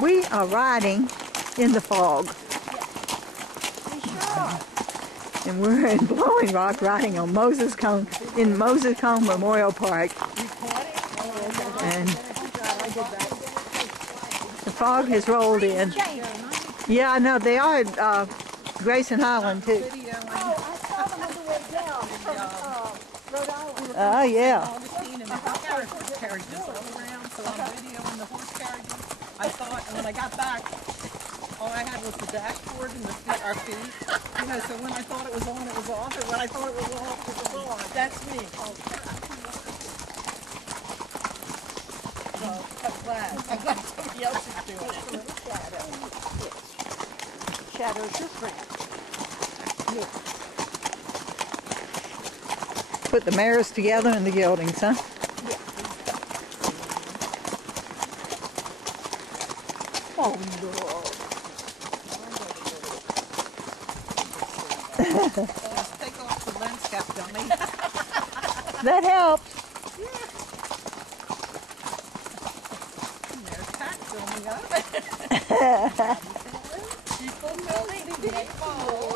We are riding in the fog. And we're in Blowing Rock riding on Moses Cone, in Moses Cone Memorial Park. And the fog has rolled in. Yeah, I know. They are at Grayson Highland, too. Oh, yeah. I thought, and when I got back, all I had was the dashboard and our feet. You know, so when I thought it was on, it was off. And when I thought it was off, it was on. That's me. So, I'm glad. I'm glad somebody else is doing it. Shadow's your friend. Yeah. Put the mares together and the geldings, huh? Oh, no. Let's take off the lens cap, dummy. That helps. There's Pat filming up. People filming people.